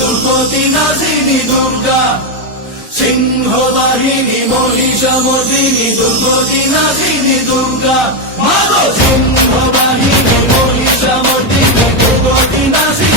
দুর্গতি নাজিনী দুর্গা, সিংহবাহিনী মহিষামর্দিনী দুর্গতি নাজিনী দুর্গা, মাগো সিংহবাহিনী মহিষামর্দিনী দুর্গতি নাজিনী